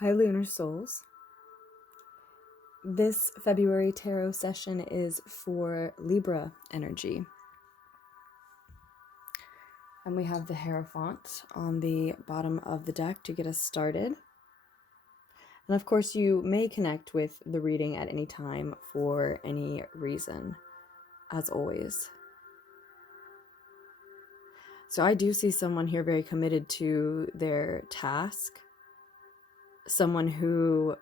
Hi, Lunar Souls. This February tarot session is for Libra energy. And we have the Hierophant on the bottom of the deck to get us started. And of course, you may connect with the reading at any time for any reason, as always. So I do see someone here very committed to their task. Someone who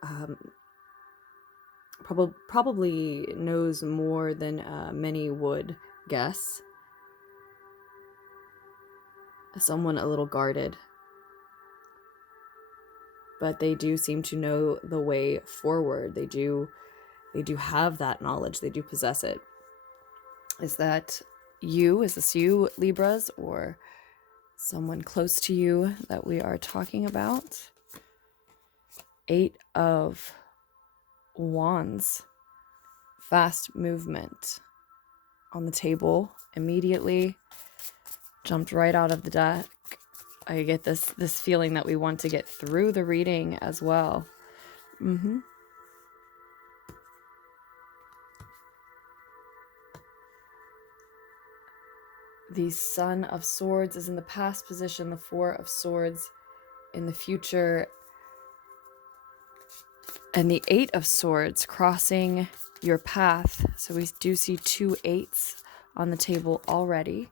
probably knows more than many would guess. Someone a little guarded, but they do seem to know the way forward. They do have that knowledge. They do possess it. Is that you? Is this you, Libras, or someone close to you that we are talking about? 8 of Wands. Fast movement on the table immediately. Jumped right out of the deck. I get this feeling that we want to get through the reading as well. The Son of Swords is in the past position, the Four of Swords in the future, and the Eight of Swords crossing your path. So we do see 2 8s on the table already.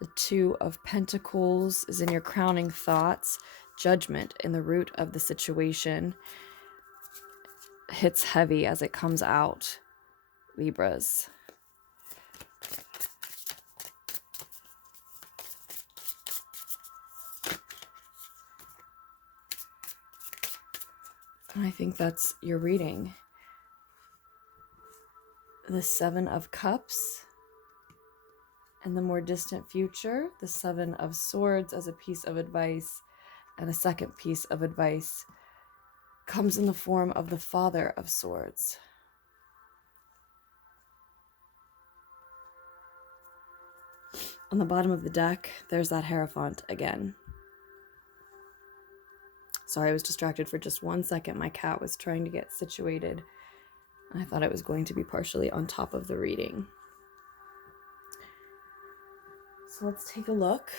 The Two of Pentacles is in your crowning thoughts. Judgment in the root of the situation hits heavy as it comes out, Libras. And I think that's your reading. The Seven of Cups. In the more distant future, the Seven of Swords as a piece of advice, and a second piece of advice comes in the form of the Father of Swords. On the bottom of the deck, there's that Hierophant again. Sorry, I was distracted for just 1 second. My cat was trying to get situated. I thought it was going to be partially on top of the reading. So let's take a look,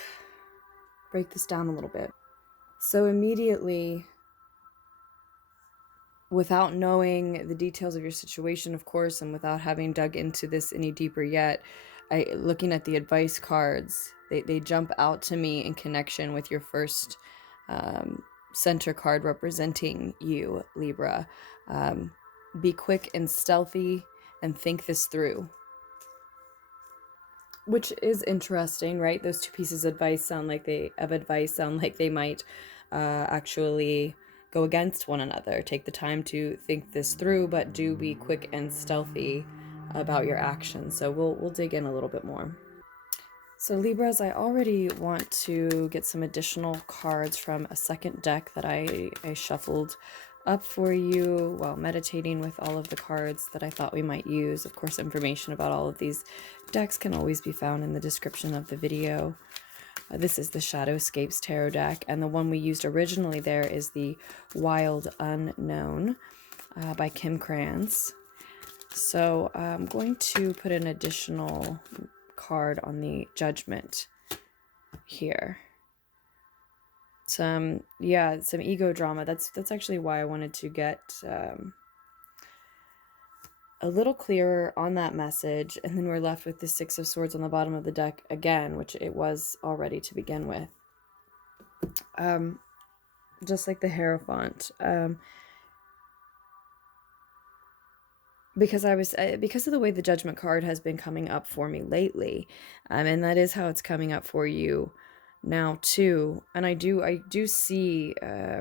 break this down a little bit. So immediately, without knowing the details of your situation, of course, and without having dug into this any deeper yet, looking at the advice cards, they jump out to me in connection with your first center card representing you, Libra. Be quick and stealthy and think this through. Which is interesting, right? Those 2 pieces of advice sound like they might actually go against one another. Take the time to think this through, but do be quick and stealthy about your actions. So we'll dig in a little bit more. So Libras, I already want to get some additional cards from a second deck that I shuffled up for you while meditating with all of the cards that I thought we might use. Of course, information about all of these decks can always be found in the description of the video. This is the Shadowscapes Tarot deck, and the one we used originally there is the Wild Unknown by Kim Krans. So I'm going to put an additional card on the Judgment here. Some ego drama. That's actually why I wanted to get a little clearer on that message, and then we're left with the Six of Swords on the bottom of the deck again, which it was already to begin with. Just like the Hierophant. Because of the way the Judgment card has been coming up for me lately, and that is how it's coming up for you now too. And I do see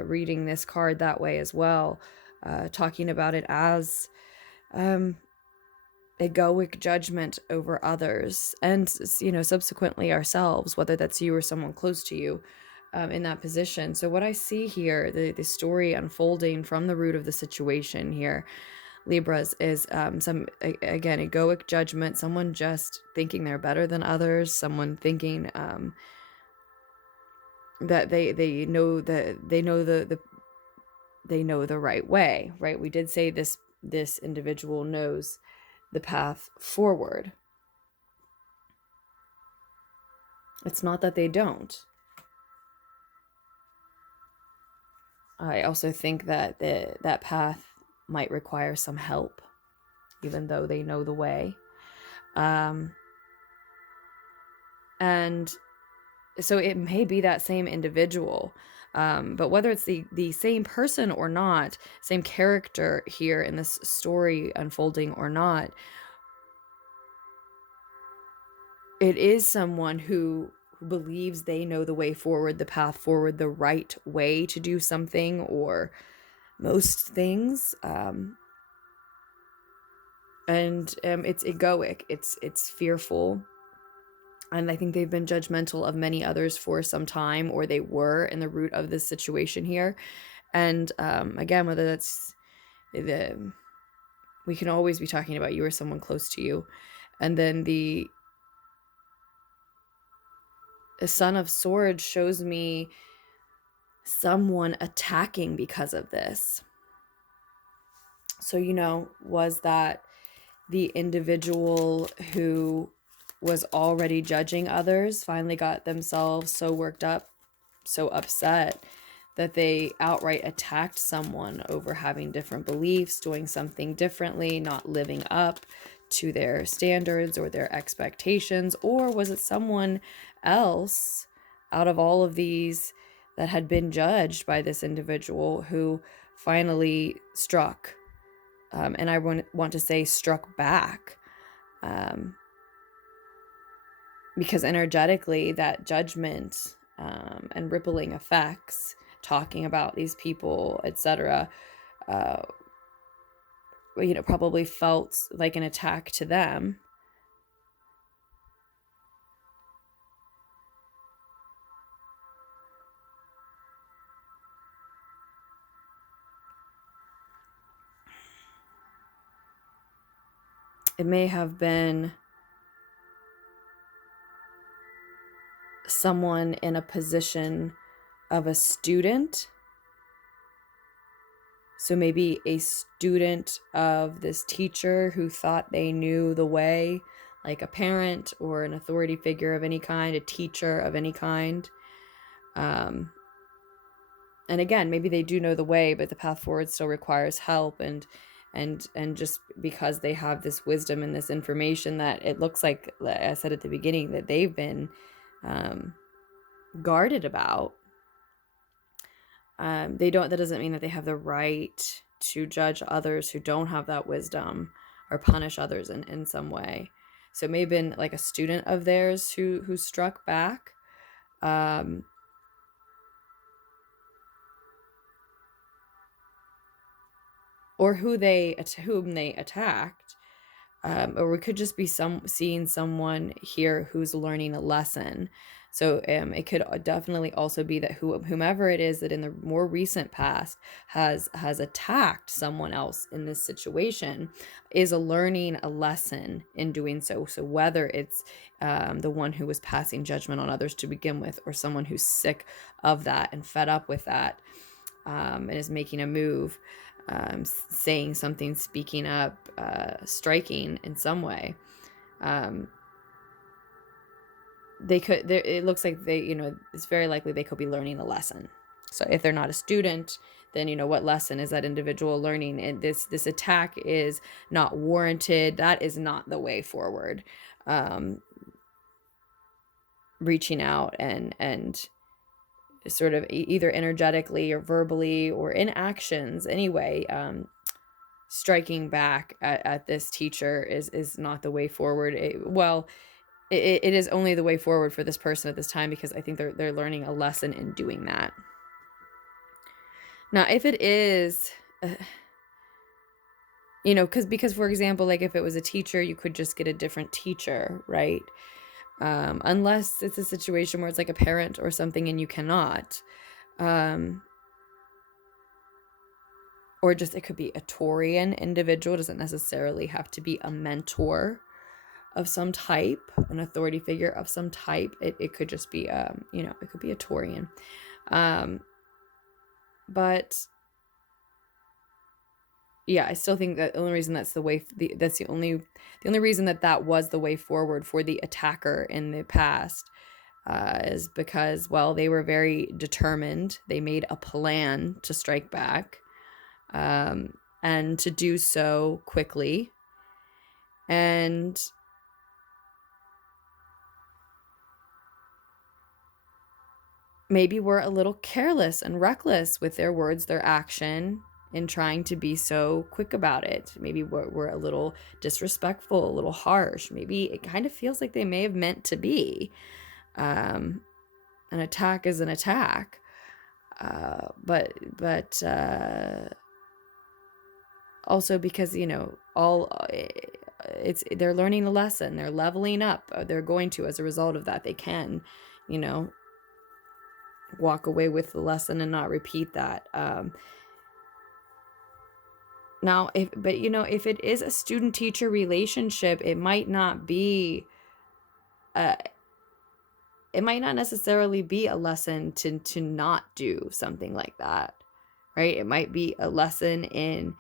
reading this card that way as well, talking about it as egoic judgment over others, and subsequently ourselves, whether that's you or someone close to you, in that position. So what I see here, the story unfolding from the root of the situation here, Libras, is some, again, egoic judgment, someone just thinking they're better than others, someone thinking that they know the they know the right way, right? We did say this individual knows the path forward. It's not that they don't. I also think that that path might require some help, even though they know the way. And so it may be that same individual. But whether it's the same person or not, same character here in this story unfolding or not, it is someone who believes they know the way forward, the path forward, the right way to do something or most things. And it's egoic, it's fearful. And I think they've been judgmental of many others for some time, or they were in the root of this situation here. And again, whether that's we can always be talking about you or someone close to you. And then the Son of Swords shows me someone attacking because of this. So, was that the individual who was already judging others finally got themselves so worked up, so upset, that they outright attacked someone over having different beliefs, doing something differently, not living up to their standards or their expectations? Or was it someone else out of all of these that had been judged by this individual who finally struck? And I want to say struck back. Because energetically, that judgment and rippling effects, talking about these people, etc., probably felt like an attack to them. It may have been someone in a position of a student. So maybe a student of this teacher who thought they knew the way, like a parent or an authority figure of any kind, a teacher of any kind. And again, maybe they do know the way, but the path forward still requires help. And just because they have this wisdom and this information that it looks like I said at the beginning, that they've been guarded about, that doesn't mean that they have the right to judge others who don't have that wisdom or punish others in some way. So it may have been like a student of theirs who struck back. Or whom they attacked. Or we could just be seeing someone here who's learning a lesson. So it could definitely also be that whomever it is that in the more recent past has attacked someone else in this situation is learning a lesson in doing so. So whether it's the one who was passing judgment on others to begin with, or someone who's sick of that and fed up with that, and is making a move, saying something, speaking up, striking in some way. It looks like it's very likely they could be learning a lesson. So if they're not a student, then what lesson is that individual learning? And this attack is not warranted. That is not the way forward. Reaching out and sort of either energetically or verbally or in actions anyway, striking back at this teacher is not the way forward. It is only the way forward for this person at this time, because I think they're learning a lesson in doing that. Now, if it is, because for example, like if it was a teacher, you could just get a different teacher, right? Unless it's a situation where it's like a parent or something and you cannot. Or just it could be a Taurian individual. It doesn't necessarily have to be a mentor of some type, an authority figure of some type. It could just be it could be a Taurian. But yeah, I still think that the only reason that's the only reason that was the way forward for the attacker in the past is because, well, they were very determined. They made a plan to strike back, and to do so quickly. And maybe were a little careless and reckless with their words, their action, in trying to be so quick about it. Maybe we're a little disrespectful, a little harsh. Maybe it kind of feels like they may have meant to be. An attack is an attack. But also because, they're learning a lesson. They're leveling up. They're going to, as a result of that, they can, walk away with the lesson and not repeat that. Now, if it is a student-teacher relationship, it might not necessarily be a lesson to not do something like that, right? It might be a lesson in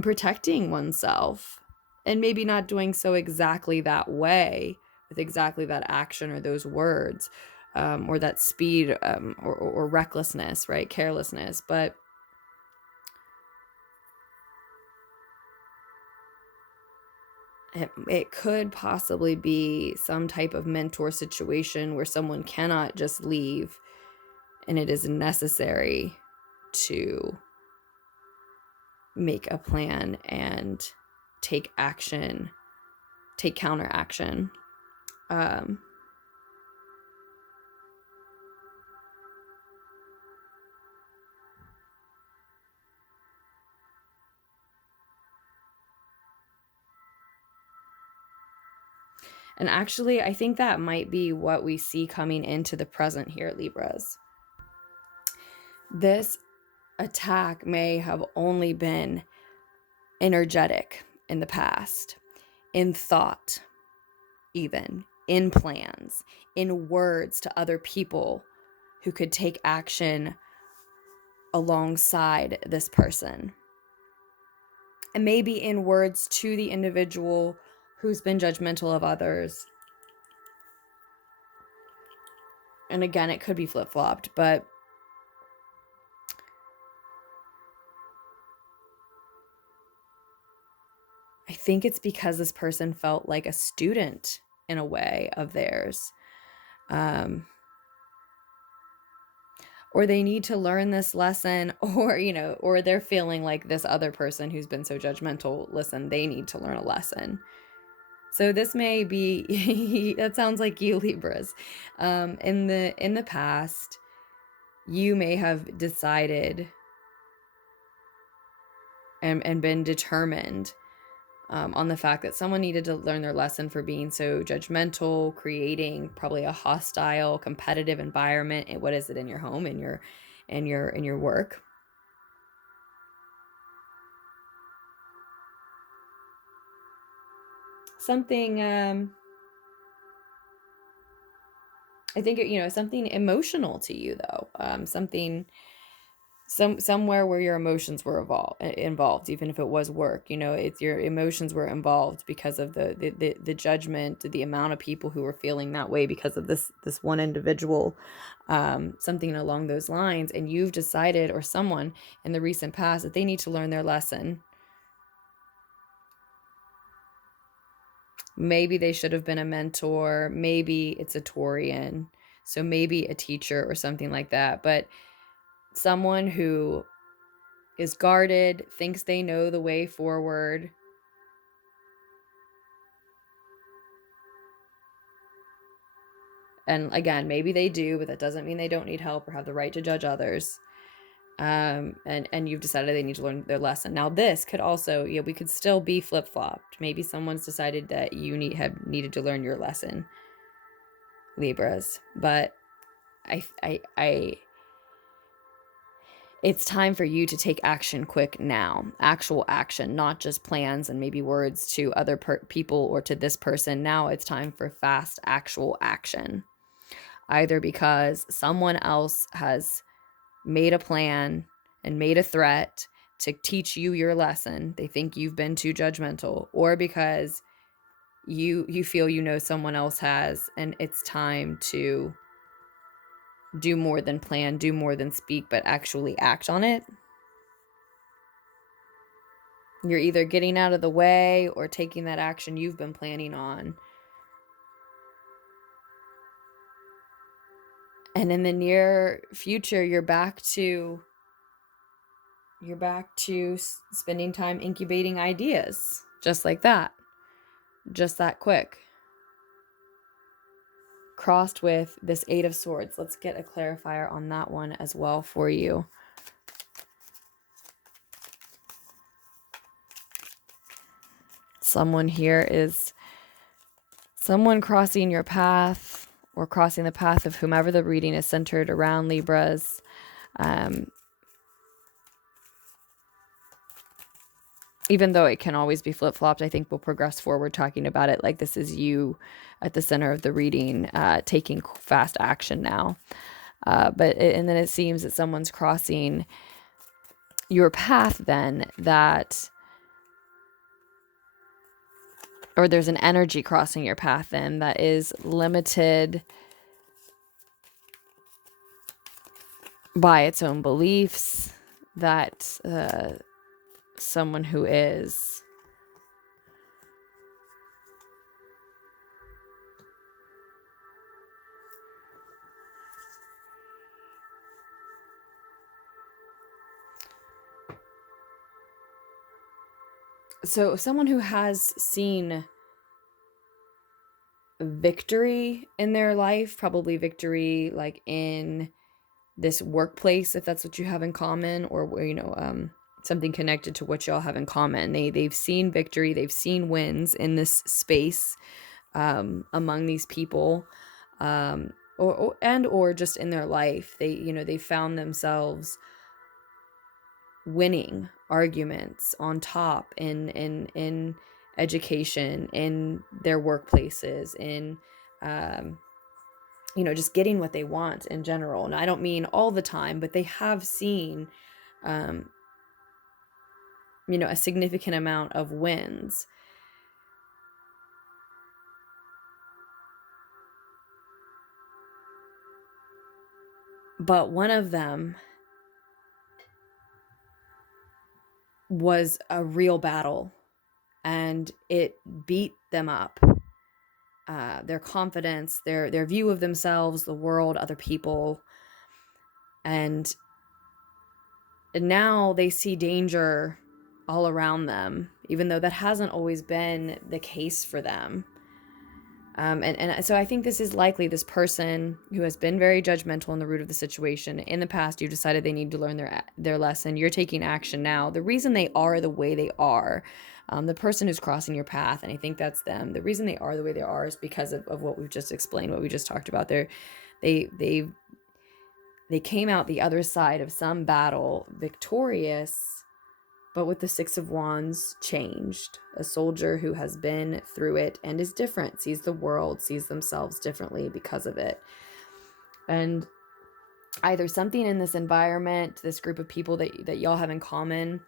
protecting oneself, and maybe not doing so exactly that way, with exactly that action or those words, or that speed, or recklessness, right? Carelessness. But it could possibly be some type of mentor situation where someone cannot just leave, and it is necessary to make a plan and take action, take counteraction. And actually, I think that might be what we see coming into the present here, Libras. This attack may have only been energetic in the past, in thought, even in plans, in words to other people who could take action alongside this person, and maybe in words to the individual who's been judgmental of others. And again, it could be flip-flopped, but I think it's because this person felt like a student in a way of theirs. Or they need to learn this lesson, or they're feeling like this other person who's been so judgmental, listen, they need to learn a lesson. So this may be, that sounds like you, Libras. In the past, you may have decided and been determined on the fact that someone needed to learn their lesson for being so judgmental, creating probably a hostile, competitive environment. And what is it in your home, in your work? Something, I think, something emotional to you, though. Something, somewhere where your emotions were involved, even if it was work. It's your emotions were involved because of the judgment, the amount of people who were feeling that way because of this one individual, something along those lines. And you've decided, or someone in the recent past, that they need to learn their lesson. Maybe they should have been a mentor. Maybe it's a Taurian, so maybe a teacher or something like that. But someone who is guarded, thinks they know the way forward. And again, maybe they do, but that doesn't mean they don't need help or have the right to judge others. And you've decided they need to learn their lesson. Now, this could also, we could still be flip-flopped. Maybe someone's decided that you have needed to learn your lesson, Libras. But it's time for you to take action quick now. Actual action, not just plans and maybe words to other people or to this person. Now it's time for fast, actual action. Either because someone else has made a plan and made a threat to teach you your lesson. They think you've been too judgmental, or because you feel you know someone else has, and it's time to do more than plan, do more than speak, but actually act on it. You're either getting out of the way or taking that action you've been planning on. And in the near future, you're back to spending time incubating ideas, just like that, just that quick. Crossed with this Eight of Swords. Let's get a clarifier on that one as well for you. Someone here is someone crossing your path, or crossing the path of whomever the reading is centered around, Libras. Even though it can always be flip-flopped, I think we'll progress forward talking about it like this is you at the center of the reading, taking fast action now. And then it seems that someone's crossing your path then or there's an energy crossing your path then that is limited by its own beliefs, that someone who is someone who has seen victory in their life, probably victory like in this workplace, if that's what you have in common, or something connected to what y'all have in common. They've seen victory, they've seen wins in this space, among these people, or just in their life. They found themselves winning arguments on top in education, in their workplaces, in just getting what they want in general. And I don't mean all the time, but they have seen a significant amount of wins. But one of them was a real battle, and it beat them up. Their confidence, their view of themselves, the world, other people. And now they see danger all around them, even though that hasn't always been the case for them. And so I think this is likely this person who has been very judgmental in the root of the situation. In the past, you decided they need to learn their lesson. You're taking action now. The reason they are the way they are, the person who's crossing your path, and I think that's them, the reason they are the way they are is because of what we've just explained, what we just talked about. They came out the other side of some battle victorious, but with the Six of Wands, changed. A soldier who has been through it and is different, sees the world, sees themselves differently because of it. And either something in this environment, this group of people that y'all have in common,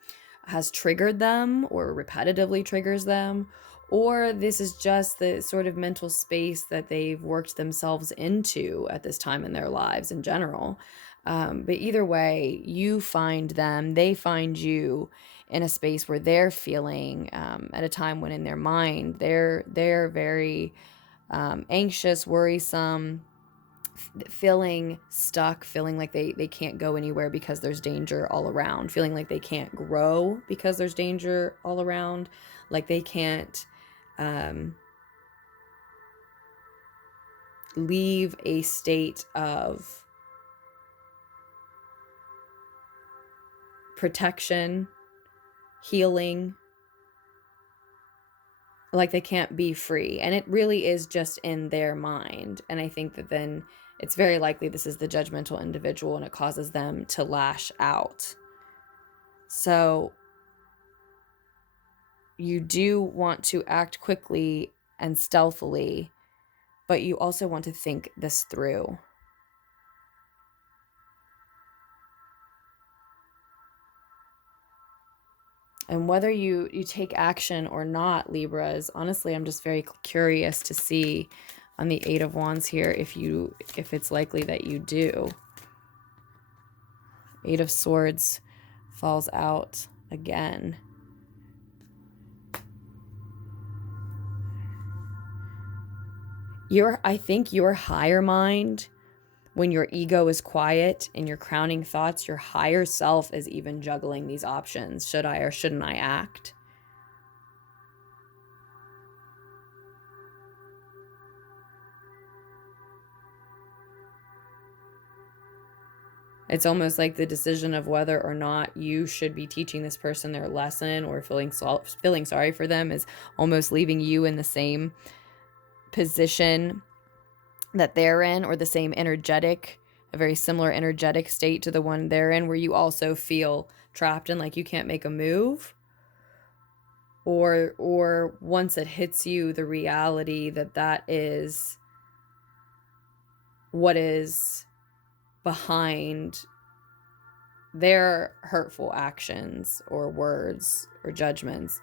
has triggered them or repetitively triggers them, or this is just the sort of mental space that they've worked themselves into at this time in their lives in general. But either way, you find them, they find you in a space where they're feeling, at a time when in their mind they're very anxious, worrisome, feeling stuck, feeling like they can't go anywhere because there's danger all around, feeling like they can't grow because there's danger all around, like they can't leave a state of protection, healing, like they can't be free. And it really is just in their mind. And I think that then it's very likely this is the judgmental individual, and it causes them to lash out. So you do want to act quickly and stealthily, but you also want to think this through. And whether you take action or not, Libras, honestly, I'm just very curious to see on the Eight of Wands here if it's likely that you do. Eight of Swords falls out again. I think your higher mind, when your ego is quiet and your crowning thoughts, your higher self is even juggling these options. Should I or shouldn't I act? It's almost like the decision of whether or not you should be teaching this person their lesson or feeling sorry for them is almost leaving you in the same position that they're in, or the same energetic, a very similar energetic state to the one they're in, where you also feel trapped and like you can't make a move. Or once it hits you, the reality that is what is behind their hurtful actions or words or judgments,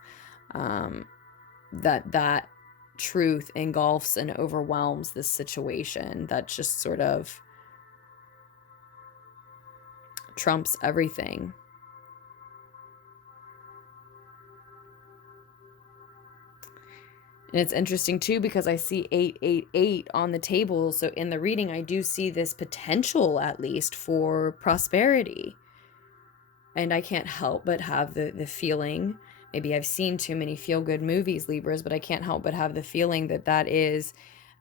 that truth engulfs and overwhelms this situation that just sort of trumps everything. And it's interesting too, because I see 888 on the table. So in the reading, I do see this potential, at least, for prosperity. And I can't help but have the feeling, maybe I've seen too many feel-good movies, Libras, but I can't help but have the feeling that is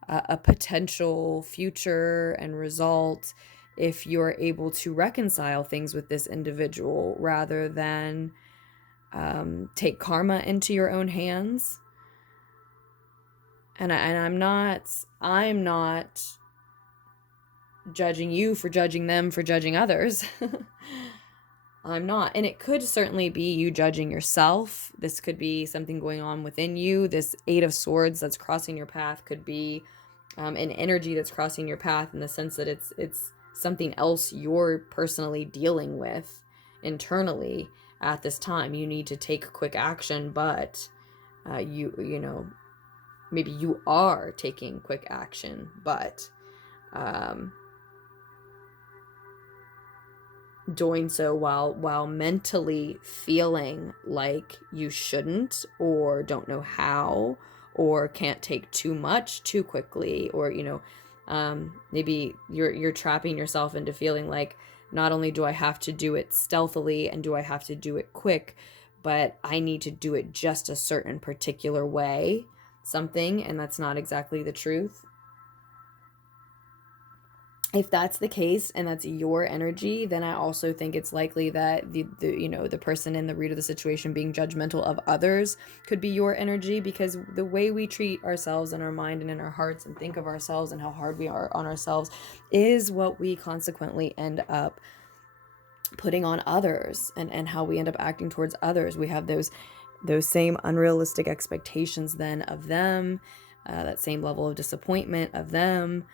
a potential future and result if you're able to reconcile things with this individual rather than take karma into your own hands. And I'm not judging you for judging them for judging others. I'm not. And it could certainly be you judging yourself. This could be something going on within you. This Eight of Swords that's crossing your path could be an energy that's crossing your path in the sense that it's something else you're personally dealing with internally at this time. You need to take quick action, but you know, maybe you are taking quick action, but doing so while mentally feeling like you shouldn't, or don't know how, or can't take too much too quickly, or maybe you're trapping yourself into feeling like not only do I have to do it stealthily and do I have to do it quick, but I need to do it just a certain particular way, something, and that's not exactly the truth. If that's the case and that's your energy, then I also think it's likely that the person in the root of the situation being judgmental of others could be your energy, because the way we treat ourselves in our mind and in our hearts and think of ourselves and how hard we are on ourselves is what we consequently end up putting on others, and how we end up acting towards others. We have those same unrealistic expectations then of them, that same level of disappointment of them.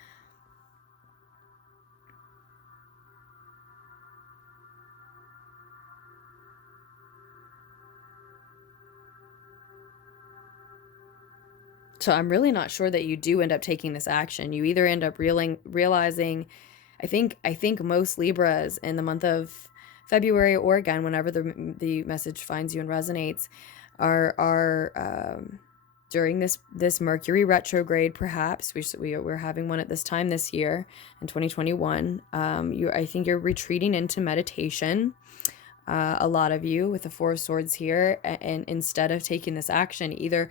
So I'm really not sure that you do end up taking this action. You either end up realizing, I think most Libras in the month of February, or again, whenever the message finds you and resonates, are during this Mercury retrograde, perhaps we're having one at this time this year in 2021. I think you're retreating into meditation. A lot of you with the Four of Swords here, and instead of taking this action, either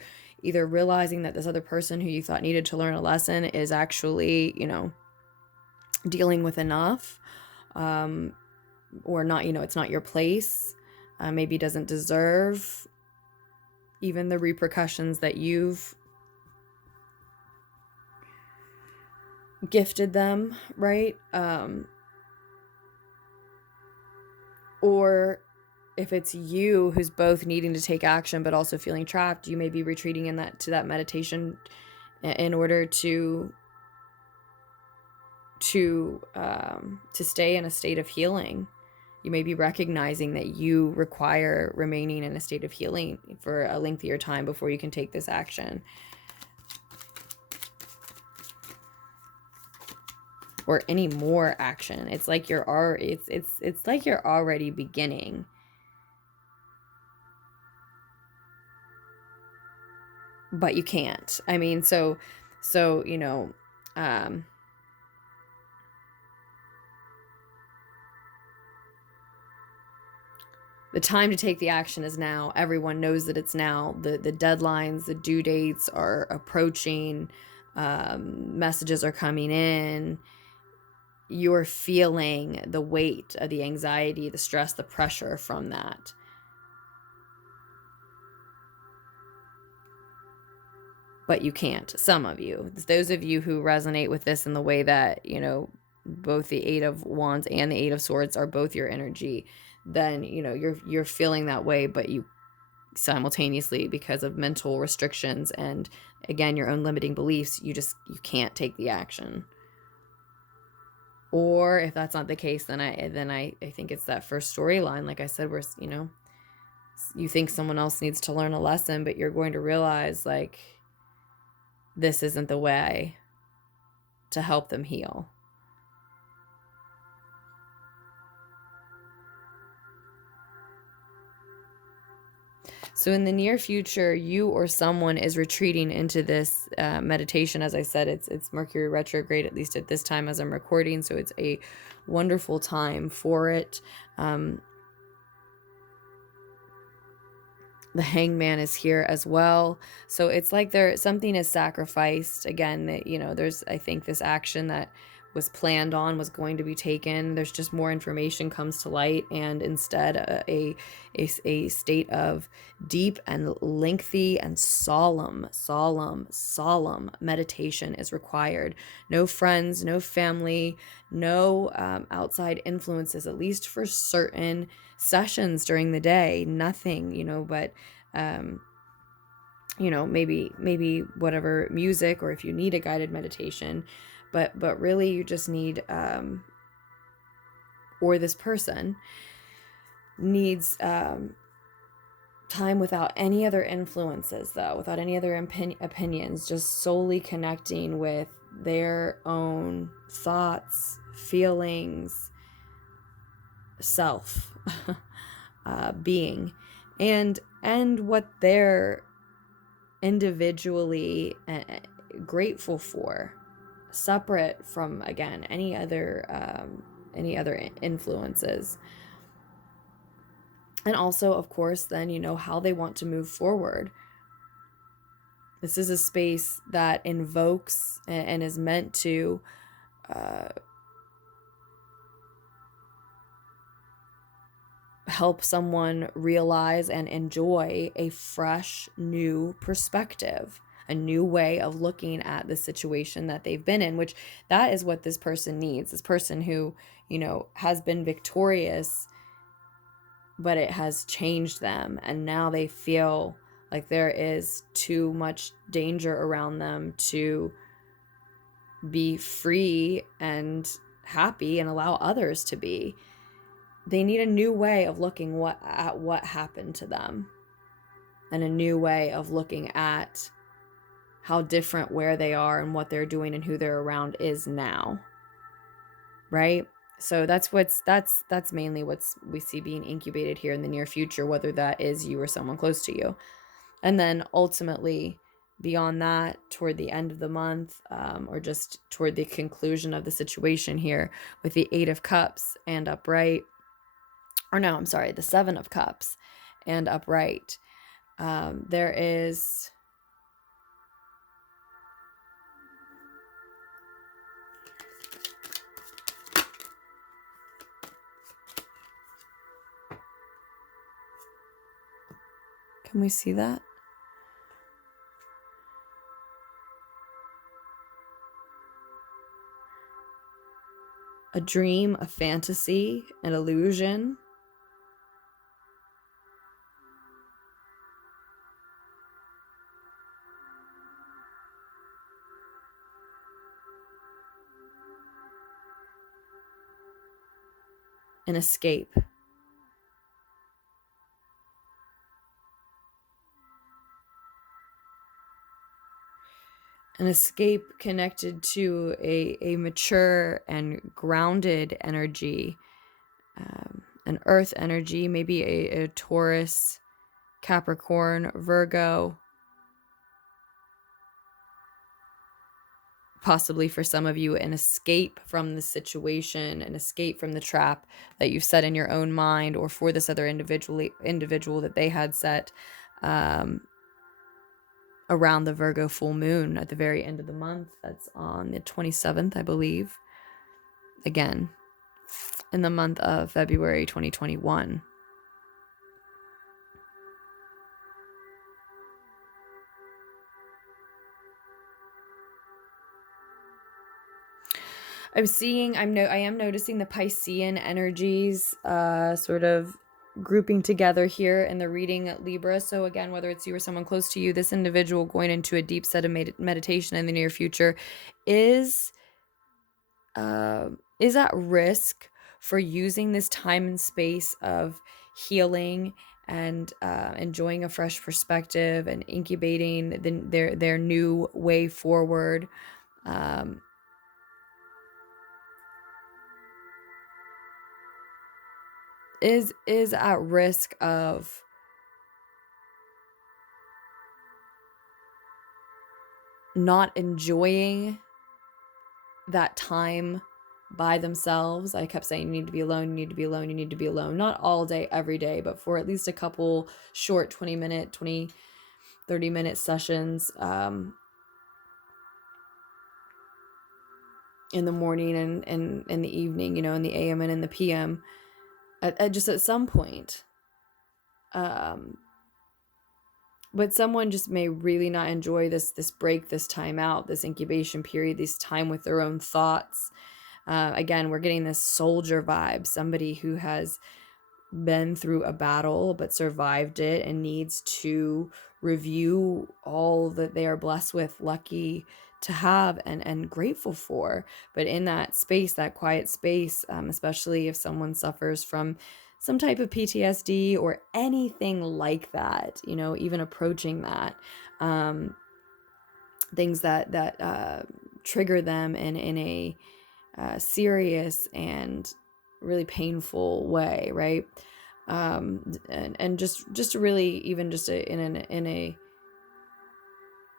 realizing that this other person who you thought needed to learn a lesson is actually, dealing with enough, or not, it's not your place, maybe doesn't deserve even the repercussions that you've gifted them, right? Or if it's you who's both needing to take action but also feeling trapped, you may be retreating to that meditation in order to stay in a state of healing. You may be recognizing that you require remaining in a state of healing for a lengthier time before you can take this action. Or any more action. It's like you're it's like you're already beginning. But you can't. I mean, so you know, the time to take the action is now. Everyone knows that it's now. The deadlines, the due dates are approaching. Messages are coming in. You're feeling the weight of the anxiety, the stress, the pressure from that. But you can't. Some of you. Those of you who resonate with this in the way that, you know, both the Eight of Wands and the Eight of Swords are both your energy, then, you know, you're feeling that way, but you simultaneously, because of mental restrictions and, again, your own limiting beliefs, you can't take the action. Or if that's not the case, then I think it's that first storyline, like I said, where, you know, you think someone else needs to learn a lesson, but you're going to realize, like, this isn't the way to help them heal. So in the near future, you or someone is retreating into this meditation. As I said, it's Mercury retrograde, at least at this time as I'm recording. So it's a wonderful time for it. The Hangman is here as well. So it's like something is sacrificed. Again, that, you know, there's, I think, this action that was planned on was going to be taken. There's just more information comes to light, and instead a state of deep and lengthy and solemn meditation is required. No friends, no family, no outside influences, at least for certain sessions during the day. Nothing, you know, but you know, maybe whatever music, or if you need a guided meditation, but really you just need or this person needs time without any other influences, though, without any other opinions, just solely connecting with their own thoughts, feelings, self, being, and what they're individually grateful for, separate from, again, any other influences. And also, of course, then, you know, how they want to move forward. This is a space that invokes and is meant to help someone realize and enjoy a fresh, new perspective, a new way of looking at the situation that they've been in, which that is what this person needs. This person who, you know, has been victorious, but it has changed them, and now they feel like there is too much danger around them to be free and happy and allow others to be. They need a new way of looking at what happened to them, and a new way of looking at how different where they are and what they're doing and who they're around is now, right? So that's mainly what's we see being incubated here in the near future, whether that is you or someone close to you. And then ultimately beyond that, toward the end of the month, or just toward the conclusion of the situation here with the Eight of Cups and upright, or no, I'm sorry, the Seven of Cups and upright, there is can we see that? A dream, a fantasy, an illusion. An escape. An escape connected to a mature and grounded energy, an earth energy, maybe a Taurus, Capricorn, Virgo. Possibly for some of you, an escape from the situation, an escape from the trap that you've set in your own mind, or for this other individual that they had set around the Virgo full moon at the very end of the month. That's on the 27th, I believe. Again, in the month of February 2021. I am noticing the Piscean energies sort of grouping together here in the reading Libra. So again, whether it's you or someone close to you, this individual going into a deep set of meditation in the near future is at risk for using this time and space of healing and enjoying a fresh perspective and incubating their new way forward. Is at risk of not enjoying that time by themselves. I kept saying, you need to be alone, you need to be alone, you need to be alone. Not all day, every day, but for at least a couple short 30-minute sessions in the morning and in the evening, you know, in the AM and in the PM, just at some point. But someone just may really not enjoy this break, this time out, this incubation period, this time with their own thoughts. Again, we're getting this soldier vibe, somebody who has been through a battle but survived it and needs to review all that they are blessed with, lucky to have, and grateful for. But in that space, that quiet space, especially if someone suffers from some type of PTSD or anything like that, you know, even approaching that, things that trigger them in a serious and really painful way, right? And just really even just in a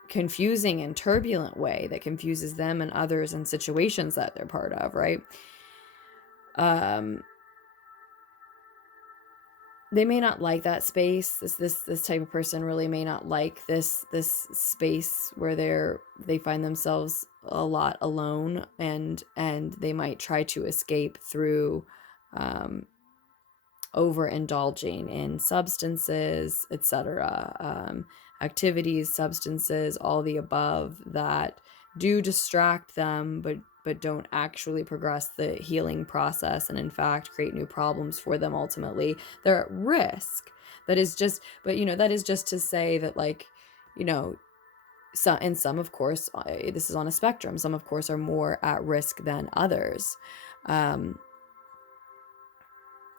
confusing and turbulent way that confuses them and others and situations that they're part of, right? They may not like that space. This type of person really may not like this space where they find themselves a lot alone, and they might try to escape through overindulging in substances, etc., activities, substances, all the above that do distract them, but don't actually progress the healing process, and in fact create new problems for them. Ultimately, they're at risk. That is just, but you know, that is just to say that, like, you know, some of course, this is on a spectrum. Some of course are more at risk than others.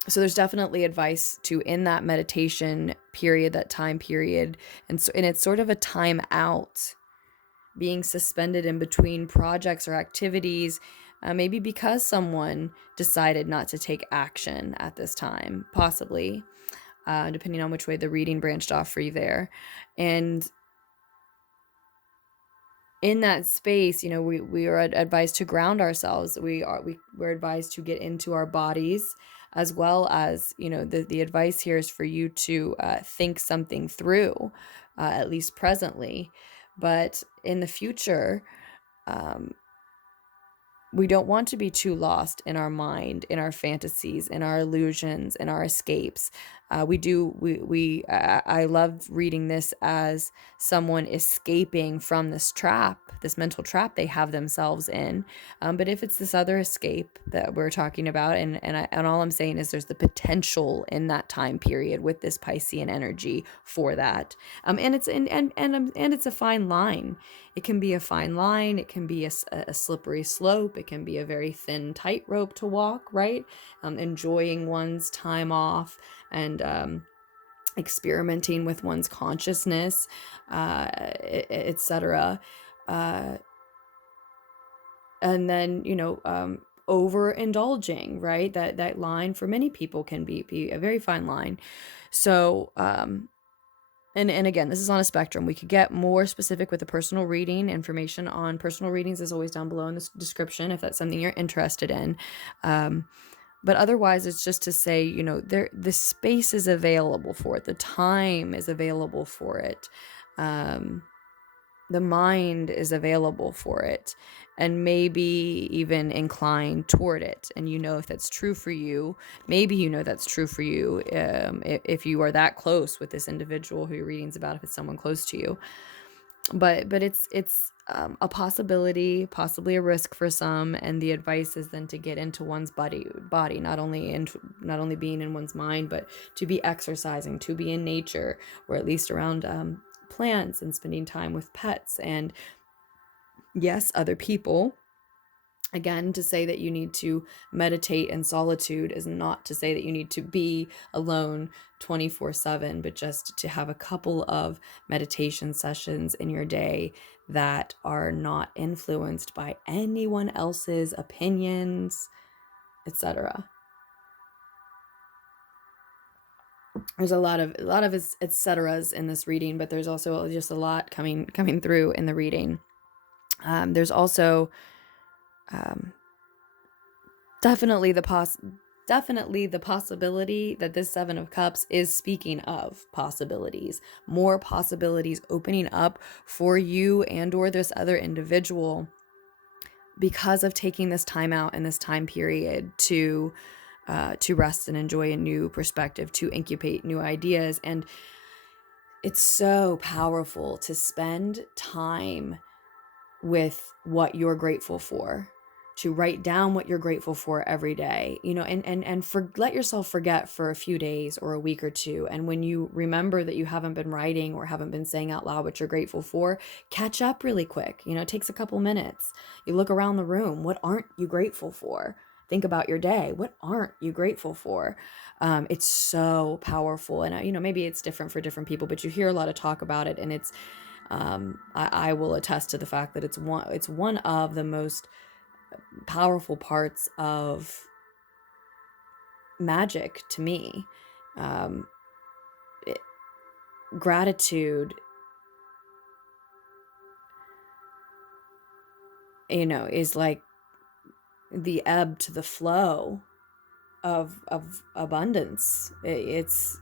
So there's definitely advice to, in that meditation period, that time period, and it's sort of a time out, being suspended in between projects or activities, maybe because someone decided not to take action at this time, possibly, depending on which way the reading branched off for you there. And in that space, you know, we are advised to ground ourselves. We're advised to get into our bodies, as well as, you know, the advice here is for you to think something through, at least presently. But in the future, we don't want to be too lost in our mind, in our fantasies, in our illusions, in our escapes. I love reading this as someone escaping from this trap, this mental trap they have themselves in. But if it's this other escape that we're talking about, and all I'm saying is there's the potential in that time period with this Piscean energy for that. And it's a fine line. It can be a fine line. It can be a slippery slope. It can be a very thin tightrope to walk, right? Enjoying one's time off and experimenting with one's consciousness, etc. And then, overindulging, right? That line for many people can be a very fine line. So, and again, this is on a spectrum. We could get more specific with the personal reading. Information on personal readings is always down below in the description if that's something you're interested in. But otherwise, it's just to say, the space is available for it. The time is available for it. The mind is available for it, and maybe even inclined toward it. And if that's true for you, maybe that's true for you, if you are that close with this individual who your reading's about, if it's someone close to you. But it's a possibility, possibly a risk for some, and the advice is then to get into one's body, not only being in one's mind, but to be exercising, to be in nature, or at least around plants, and spending time with pets, and yes, other people. Again, to say that you need to meditate in solitude is not to say that you need to be alone 24/7, but just to have a couple of meditation sessions in your day that are not influenced by anyone else's opinions, etc. There's a lot of etceteras in this reading, but there's also just a lot coming through in the reading. There's also definitely the possibility that this Seven of Cups is speaking of possibilities, more possibilities opening up for you and or this other individual because of taking this time out in this time period to rest and enjoy a new perspective, to incubate new ideas. And it's so powerful to spend time with what you're grateful for, to write down what you're grateful for every day, and let yourself forget for a few days or a week or two. And when you remember that you haven't been writing or haven't been saying out loud what you're grateful for, catch up really quick. It takes a couple minutes. You look around the room. What aren't you grateful for? Think about your day. What aren't you grateful for? It's so powerful. And, maybe it's different for different people, but you hear a lot of talk about it, and it's, I will attest to the fact that it's one of the most powerful parts of magic to me. Gratitude, is like the ebb to the flow of abundance. It's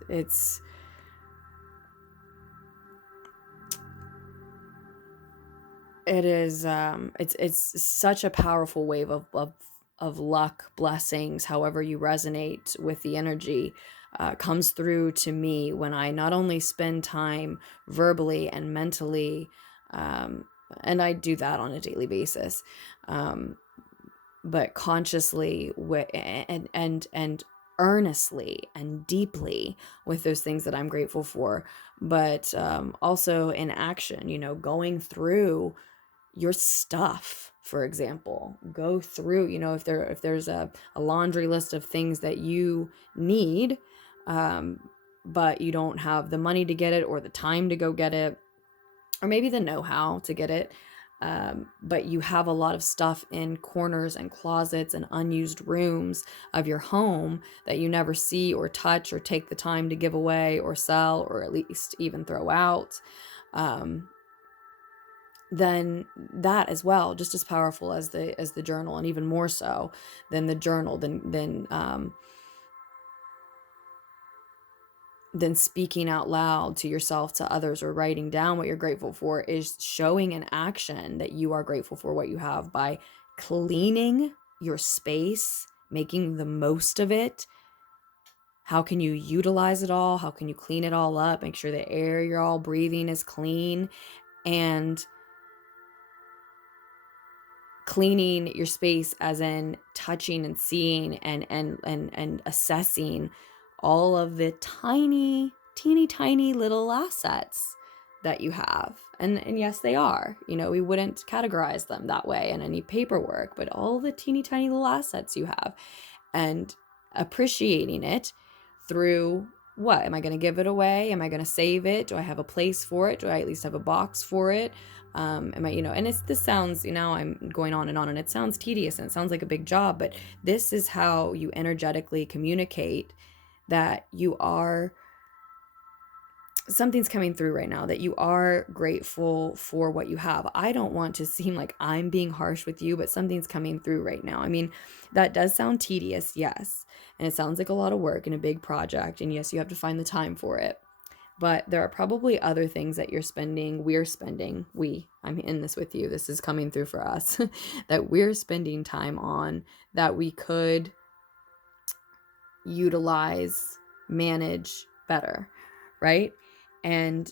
such a powerful wave of luck, blessings, however you resonate with the energy, comes through to me when I not only spend time verbally and mentally, and I do that on a daily basis, but consciously and earnestly and deeply with those things that I'm grateful for, but also in action, going through your stuff. For example, go through, if there's a laundry list of things that you need, but you don't have the money to get it, or the time to go get it, or maybe the know-how to get it, but you have a lot of stuff in corners and closets and unused rooms of your home that you never see or touch or take the time to give away or sell, or at least even throw out, then that as well, just as powerful as the journal, and even more so than the journal, than speaking out loud to yourself, to others, or writing down what you're grateful for, is showing in action that you are grateful for what you have by cleaning your space, making the most of it. How can you utilize it all? How can you clean it all up? Make sure the air you're all breathing is clean, and cleaning your space as in touching and seeing and assessing all of the teeny tiny little assets that you have. And yes, they are, we wouldn't categorize them that way in any paperwork, but all the teeny tiny little assets you have, and appreciating it through what? Am I going to give it away? Am I going to save it? Do I have a place for it? Do I at least have a box for it? Am I, and this sounds, I'm going on, and it sounds tedious and it sounds like a big job, but this is how you energetically communicate that something's coming through right now, that you are grateful for what you have. I don't want to seem like I'm being harsh with you, but something's coming through right now. I mean, that does sound tedious, yes. And it sounds like a lot of work and a big project. And yes, you have to find the time for it. But there are probably other things that I'm in this with you, this is coming through for us, that we're spending time on that we could utilize, manage better, right? And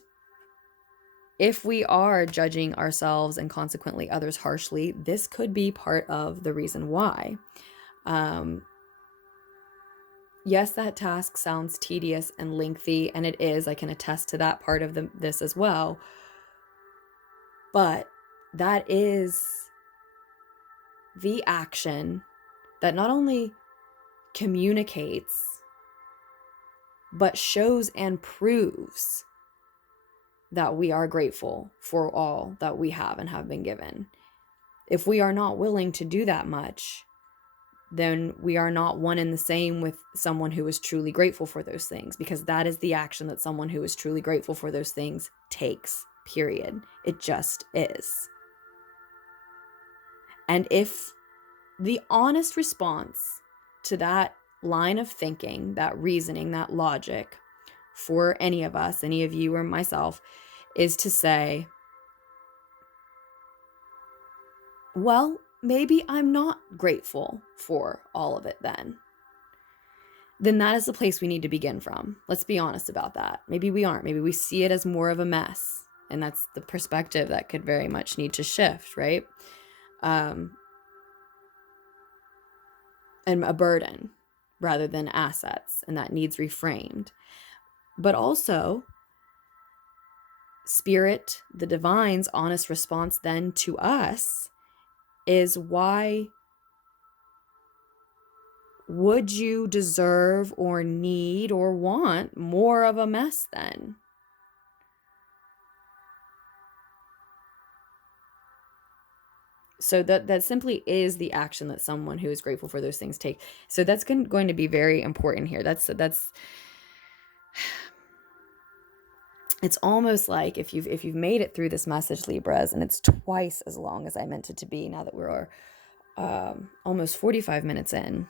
if we are judging ourselves and consequently others harshly, this could be part of the reason why. Yes, that task sounds tedious and lengthy, and it is. I can attest to that part of this as well. But that is the action that not only communicates, but shows and proves that we are grateful for all that we have and have been given. If we are not willing to do that much, then we are not one and the same with someone who is truly grateful for those things, because that is the action that someone who is truly grateful for those things takes, period. It just is. And if the honest response to that line of thinking, that reasoning, that logic for any of us, any of you or myself, is to say, well, maybe I'm not grateful for all of it then that is the place we need to begin from. Let's be honest about that. Maybe we aren't. Maybe we see it as more of a mess. And that's the perspective that could very much need to shift, right? And a burden rather than assets. And that needs reframed. But also, Spirit, the divine's honest response then to us is, why would you deserve or need or want more of a mess then? So that simply is the action that someone who is grateful for those things take. So that's going to be very important here. That's it's almost like if you've made it through this message, Libras, and it's twice as long as I meant it to be, now that we're almost 45 minutes in.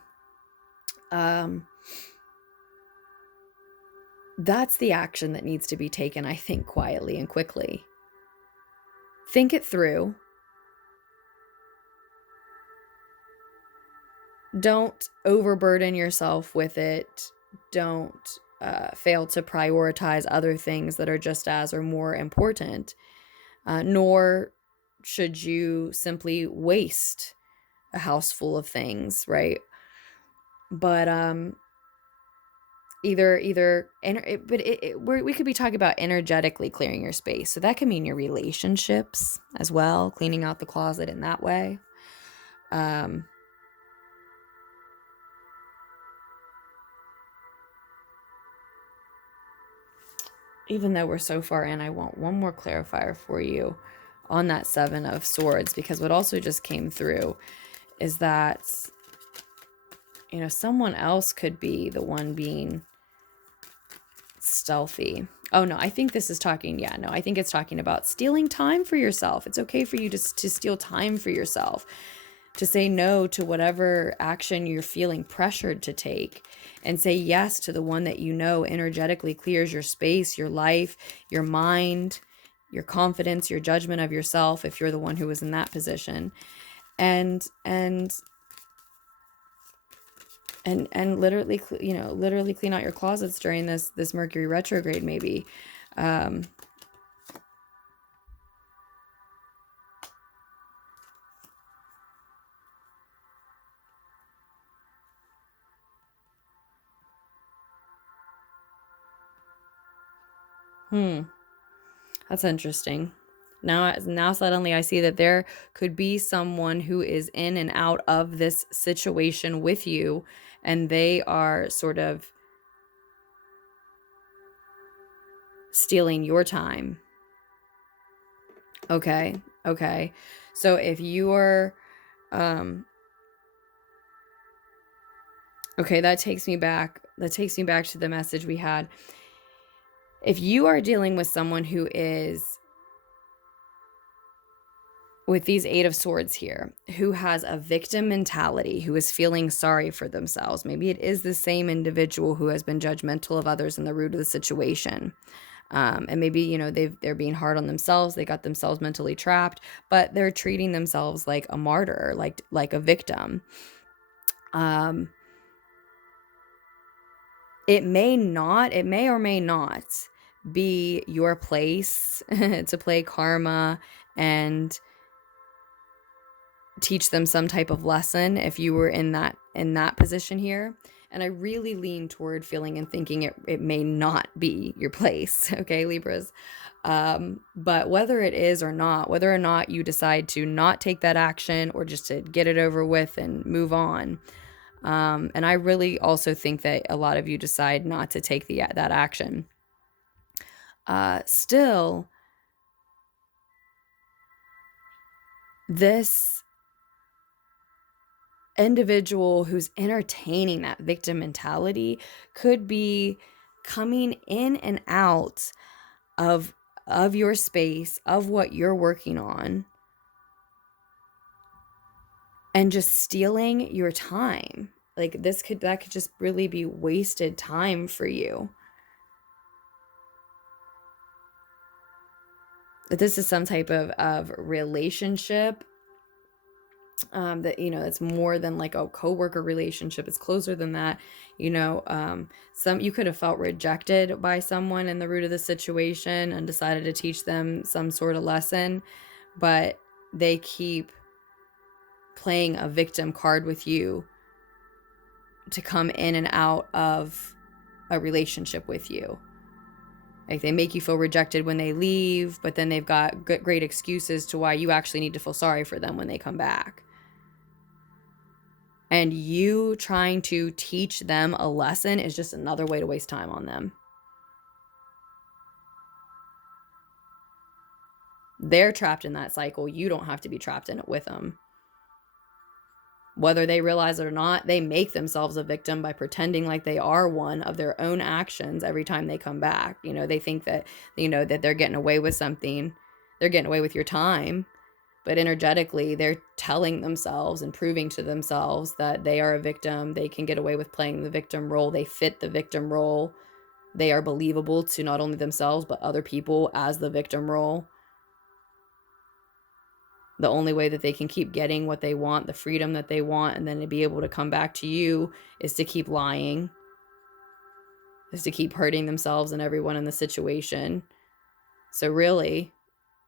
That's the action that needs to be taken, I think, quietly and quickly. Think it through. Don't overburden yourself with it. Don't fail to prioritize other things that are just as or more important. Nor should you simply waste a house full of things, right? But we could be talking about energetically clearing your space. So that can mean your relationships as well, cleaning out the closet in that way. Even though we're so far in, I want one more clarifier for you on that Seven of Swords, because what also just came through is that, someone else could be the one being stealthy. Oh no, I think this is talking, I think it's talking about stealing time for yourself. It's okay for you to steal time for yourself, to say no to whatever action you're feeling pressured to take, and say yes to the one that energetically clears your space, your life, your mind, your confidence, your judgment of yourself, if you're the one who was in that position. And literally, literally clean out your closets during this Mercury retrograde, maybe. That's interesting. Now suddenly I see that there could be someone who is in and out of this situation with you, and they are sort of stealing your time. Okay. So if you're, okay, that takes me back to the message we had. If you are dealing with someone who is, with these 8 of Swords here, who has a victim mentality, who is feeling sorry for themselves, maybe it is the same individual who has been judgmental of others in the root of the situation. And maybe, they're being hard on themselves. They got themselves mentally trapped, but they're treating themselves like a martyr, like a victim. It may or may not be your place to play karma and teach them some type of lesson if you were in that position here. And I really lean toward feeling and thinking it may not be your place, okay, Libras? But whether it is or not, whether or not you decide to not take that action or just to get it over with and move on. And I really also think that a lot of you decide not to take that action. Still, this individual who's entertaining that victim mentality could be coming in and out of your space, of what you're working on, and just stealing your time. Like that could just really be wasted time for you. That this is some type of relationship that, it's more than like a coworker relationship. It's closer than that. You could have felt rejected by someone in the root of the situation and decided to teach them some sort of lesson, but they keep playing a victim card with you to come in and out of a relationship with you. Like they make you feel rejected when they leave, but then they've got great excuses to why you actually need to feel sorry for them when they come back. And you trying to teach them a lesson is just another way to waste time on them. They're trapped in that cycle. You don't have to be trapped in it with them. Whether they realize it or not, they make themselves a victim by pretending like they are one of their own actions every time they come back. They think that, that they're getting away with something. They're getting away with your time. But energetically, they're telling themselves and proving to themselves that they are a victim. They can get away with playing the victim role. They fit the victim role. They are believable to not only themselves, but other people as the victim role. The only way that they can keep getting what they want, the freedom that they want, and then to be able to come back to you is to keep lying, is to keep hurting themselves and everyone in the situation. So really,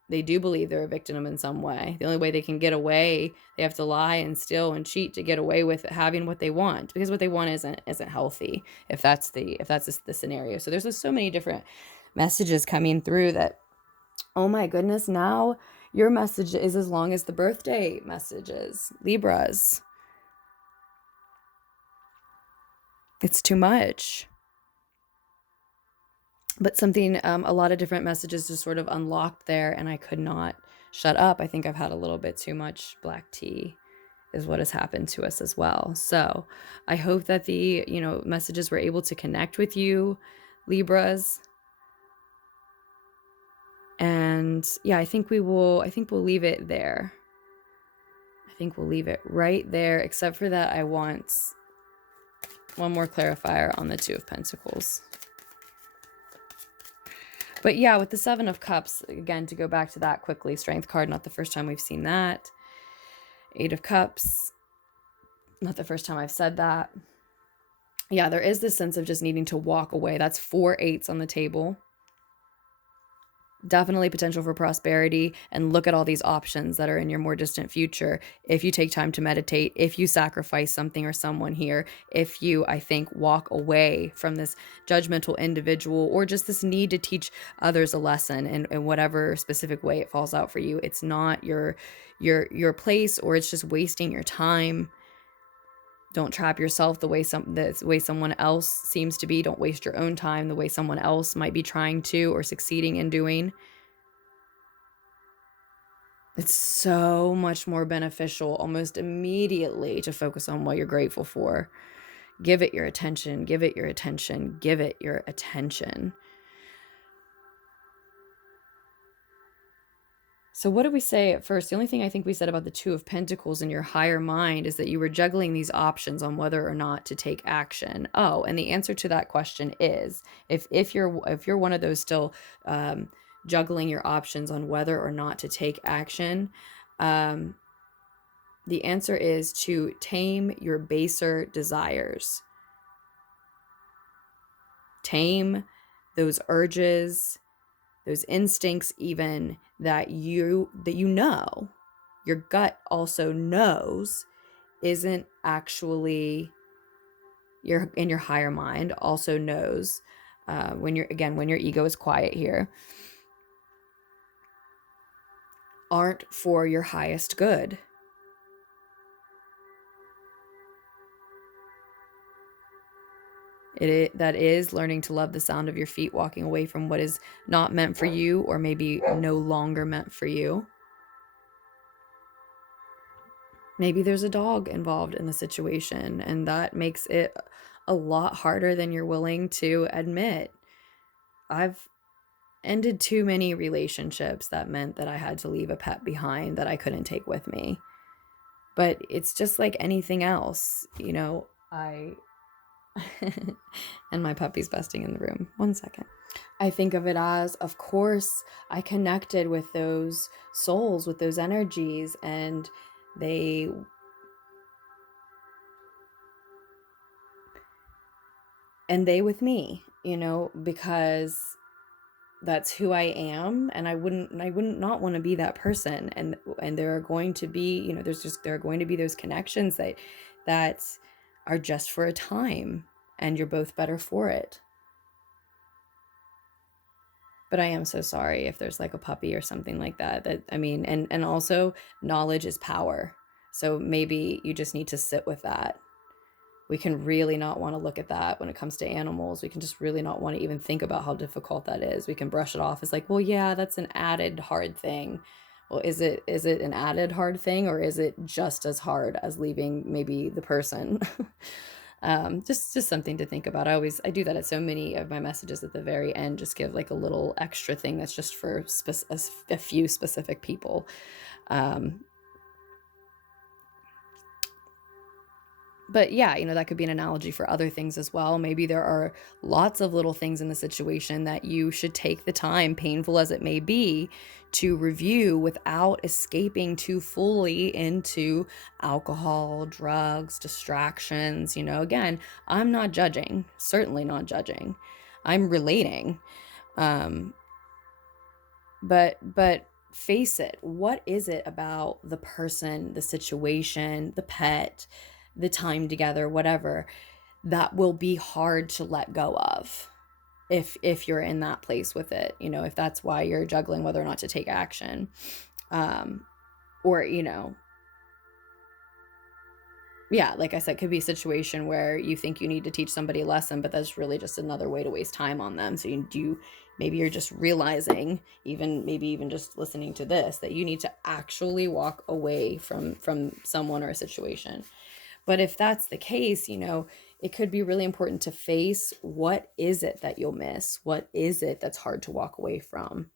they do believe they're a victim in some way. The only way they can get away, they have to lie and steal and cheat to get away with having what they want, because what they want isn't healthy, if that's the scenario. So there's just so many different messages coming through that, oh my goodness, now your message is as long as the birthday messages, Libras. It's too much. But something, a lot of different messages just sort of unlocked there, and I could not shut up. I think I've had a little bit too much black tea is what has happened to us as well. So I hope that the, messages were able to connect with you, Libras. And yeah, I think we'll leave it there. I think we'll leave it right there, except for that I want one more clarifier on the Two of Pentacles. But yeah, with the Seven of Cups, again, to go back to that quickly, Strength card, not the first time we've seen that. Eight of Cups, not the first time I've said that. Yeah, there is this sense of just needing to walk away. That's 4 8s on the table. Definitely potential for prosperity, and look at all these options that are in your more distant future. If you take time to meditate, if you sacrifice something or someone here, if you, I think, walk away from this judgmental individual, or just this need to teach others a lesson in whatever specific way it falls out for you. It's not your place, or it's just wasting your time. Don't trap yourself the way someone else seems to be. Don't waste your own time the way someone else might be trying to or succeeding in doing. It's so much more beneficial almost immediately to focus on what you're grateful for. Give it your attention, give it your attention, give it your attention. So what did we say at first? The only thing I think we said about the Two of Pentacles in your higher mind is that you were juggling these options on whether or not to take action. Oh, and the answer to that question is, if you're one of those still juggling your options on whether or not to take action, the answer is to tame your baser desires. Tame those urges, those instincts even that you know, your gut also knows isn't actually in your higher mind also knows when your ego is quiet here, aren't for your highest good. That is learning to love the sound of your feet walking away from what is not meant for you or maybe no longer meant for you. Maybe there's a dog involved in the situation, and that makes it a lot harder than you're willing to admit. I've ended too many relationships that meant that I had to leave a pet behind that I couldn't take with me. But it's just like anything else, you know, and my puppy's busting in the room. 1 second. I think of it as, of course, I connected with those souls, with those energies, and they with me, you know, because that's who I am, and I wouldn't not want to be that person. And there are going to be, you know, there are going to be those connections that are just for a time, and you're both better for it. But I am so sorry if there's like a puppy or something like that I mean, and also knowledge is power. So maybe you just need to sit with that. We can really not want to look at that when it comes to animals. We can just really not want to even think about how difficult that is. We can brush it off as like, well, yeah, that's an added hard thing. Well, is it an added hard thing, or is it just as hard as leaving maybe the person? Just something to think about. I do that at so many of my messages at the very end, just give like a little extra thing that's just for a few specific people. But yeah, you know, that could be an analogy for other things as well. Maybe there are lots of little things in the situation that you should take the time, painful as it may be, to review without escaping too fully into alcohol, drugs, distractions. You know, again, I'm not judging, certainly not judging. I'm relating. But face it, what is it about the person, the situation, the pet, the time together, whatever, that will be hard to let go of if you're in that place with it, you know, if that's why you're juggling whether or not to take action. Or, you know, yeah, like I said, could be a situation where you think you need to teach somebody a lesson, but that's really just another way to waste time on them. So maybe you're just realizing, maybe even just listening to this, that you need to actually walk away from someone or a situation. But if that's the case, you know, it could be really important to face, what is it that you'll miss? What is it that's hard to walk away from?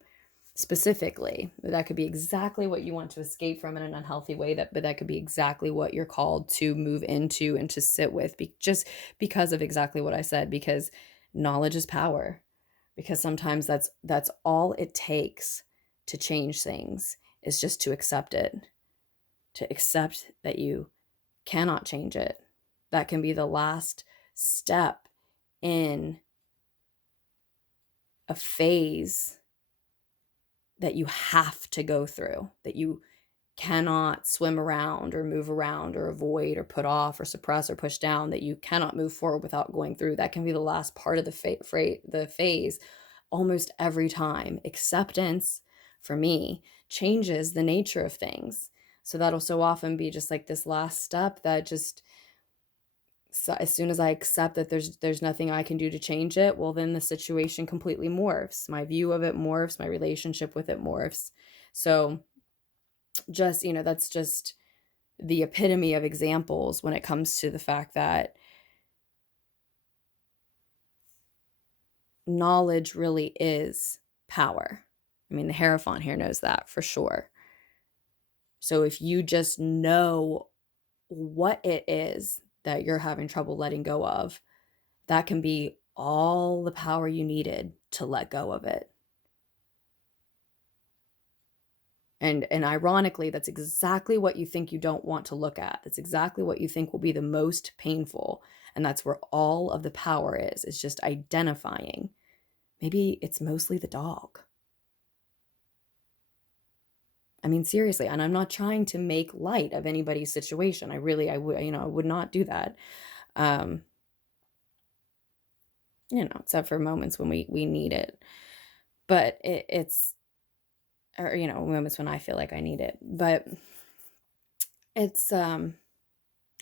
Specifically, that could be exactly what you want to escape from in an unhealthy way, but that could be exactly what you're called to move into and to sit with, just because of exactly what I said, because knowledge is power. Because sometimes that's all it takes to change things, is just to accept it, to accept that you cannot change it. That can be the last step in a phase that you have to go through, that you cannot swim around or move around or avoid or put off or suppress or push down, that you cannot move forward without going through. That can be the last part of the phase almost every time. Acceptance, for me, changes the nature of things. So that'll so often be just like this last step that just So as soon as I accept that there's nothing I can do to change it, well, then the situation completely morphs. My view of it morphs, my relationship with it morphs. So just, that's just the epitome of examples when it comes to the fact that knowledge really is power. I mean, the Hierophant here knows that for sure. So if you just know what it is that you're having trouble letting go of, that can be all the power you needed to let go of it. And ironically, that's exactly what you think you don't want to look at. That's exactly what you think will be the most painful. And that's where all of the power is. It's just identifying. Maybe it's mostly the dog. I mean, seriously, and I'm not trying to make light of anybody's situation. I would not do that. Except for moments when we need it. But it's, or, moments when I feel like I need it. But it's,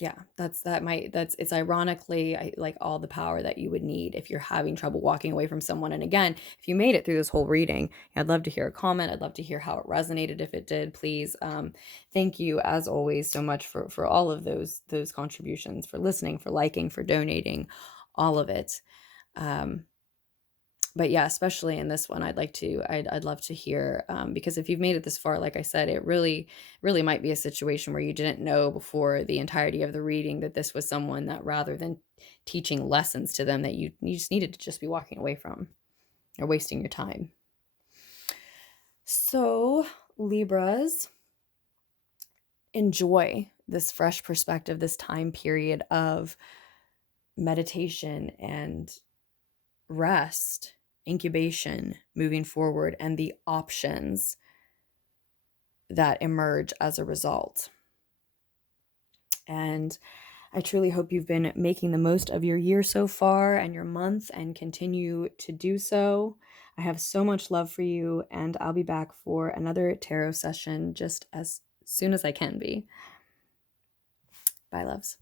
yeah, it's ironically like all the power that you would need if you're having trouble walking away from someone. And again, if you made it through this whole reading, I'd love to hear a comment. I'd love to hear how it resonated. If it did, please. Thank you as always so much for all of those contributions, for listening, for liking, for donating, all of it. But yeah, especially in this one, I'd love to hear, because if you've made it this far, like I said, it really, really might be a situation where you didn't know before the entirety of the reading that this was someone that, rather than teaching lessons to them, that you just needed to just be walking away from or wasting your time. So Libras, enjoy this fresh perspective, this time period of meditation and rest, incubation, moving forward, and the options that emerge as a result. And I truly hope you've been making the most of your year so far and your month, and continue to do so. I have so much love for you, and I'll be back for another tarot session just as soon as I can be. Bye, loves.